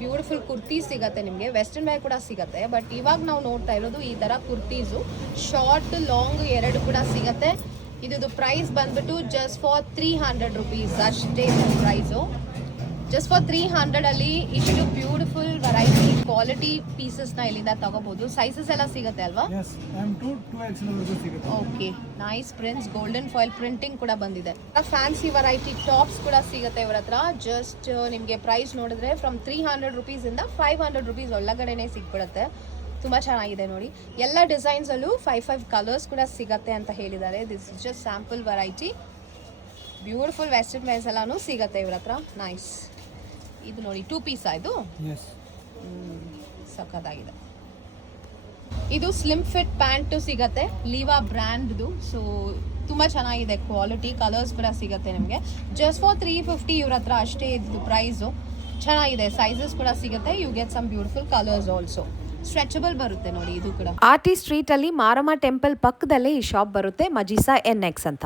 Beautiful kurtis ಸಿಗುತ್ತೆ ನಿಮಗೆ, western wear ಕೂಡ ಸಿಗುತ್ತೆ. ಬಟ್ ಇವಾಗ ನಾವು ನೋಡ್ತಾ ಇರೋದು ಈ ಥರ ಕುರ್ತೀಸು, ಶಾರ್ಟ್ ಲಾಂಗ್ ಎರಡು ಕೂಡ ಸಿಗುತ್ತೆ. ಇದು ಪ್ರೈಸ್ ಬಂದ್ಬಿಟ್ಟು ಜಸ್ಟ್ ಫಾರ್ 300 ರುಪೀಸ್ ಅಷ್ಟೇ ಪ್ರೈಸು. ಜಸ್ಟ್ ಫಾರ್ 300 ಅಲ್ಲಿ ಇಷ್ಟು ಬ್ಯೂಟಿಫುಲ್ ವೆರೈಟಿ ಕ್ವಾಲಿಟಿ ಪೀಸಸ್ನ ಇಲ್ಲಿಂದ ತಗೋಬಹುದು. ಸೈಜಸ್ ಎಲ್ಲ ಸಿಗುತ್ತೆ ಅಲ್ವಾ? Okay, nice prints, golden foil printing ಕೂಡ ಬಂದಿದೆ. ಫ್ಯಾನ್ಸಿ ವೆರೈಟಿ ಟಾಪ್ಸ್ ಕೂಡ ಸಿಗುತ್ತೆ ಇವರ ಹತ್ರ. ಜಸ್ಟ್ ನಿಮಗೆ ಪ್ರೈಸ್ ನೋಡಿದ್ರೆ ಫ್ರಮ್ 300 ರುಪೀಸ್ ಇಂದ 500 ರುಪೀಸ್ ಒಳಗಡೆನೆ ಸಿಕ್ಬಿಡುತ್ತೆ. ತುಂಬ ಚೆನ್ನಾಗಿದೆ ನೋಡಿ. ಎಲ್ಲ ಡಿಸೈನ್ಸ್ ಅಲ್ಲೂ 5 ಕಲರ್ಸ್ ಕೂಡ ಸಿಗತ್ತೆ ಅಂತ ಹೇಳಿದ್ದಾರೆ. This is just sample variety. Beautiful western wares ಎಲ್ಲಾನು ಸಿಗತ್ತೆ ಇವ್ರ ಹತ್ರ. ನೈಸ್. ಇದು ನೋಡಿ 2 ಪೀಸ್ ಆಯ್ತು, ಸಖತ್ತಾಗಿದೆ. ಇದು ಸ್ಲಿಮ್ ಫಿಟ್ ಪ್ಯಾಂಟ್ ಸಿಗತ್ತೆ, ಲೀವಾ ಬ್ರ್ಯಾಂಡ್ದು. ಸೊ ತುಂಬ ಚೆನ್ನಾಗಿದೆ ಕ್ವಾಲಿಟಿ, ಕಲರ್ಸ್ ಕೂಡ ಸಿಗುತ್ತೆ ನಿಮಗೆ. ಜಸ್ಟ್ ಫಾರ್ 350 ಇವ್ರ ಹತ್ರ ಅಷ್ಟೇ ಇದ್ದು ಪ್ರೈಸು. ಚೆನ್ನಾಗಿದೆ, ಸೈಜಸ್ ಕೂಡ ಸಿಗುತ್ತೆ. You get some beautiful colours also. Stretchable ಬರುತ್ತೆ ನೋಡಿ ಇದು ಕೂಡ. ಆರ್ಟಿ ಸ್ಟ್ರೀಟ್ ಅಲ್ಲಿ ಮಾರಮ್ಮ ಟೆಂಪಲ್ ಪಕ್ಕದಲ್ಲೇ ಈ ಶಾಪ್ ಬರುತ್ತೆ, ಮಜಿಸಾ NX ಅಂತ.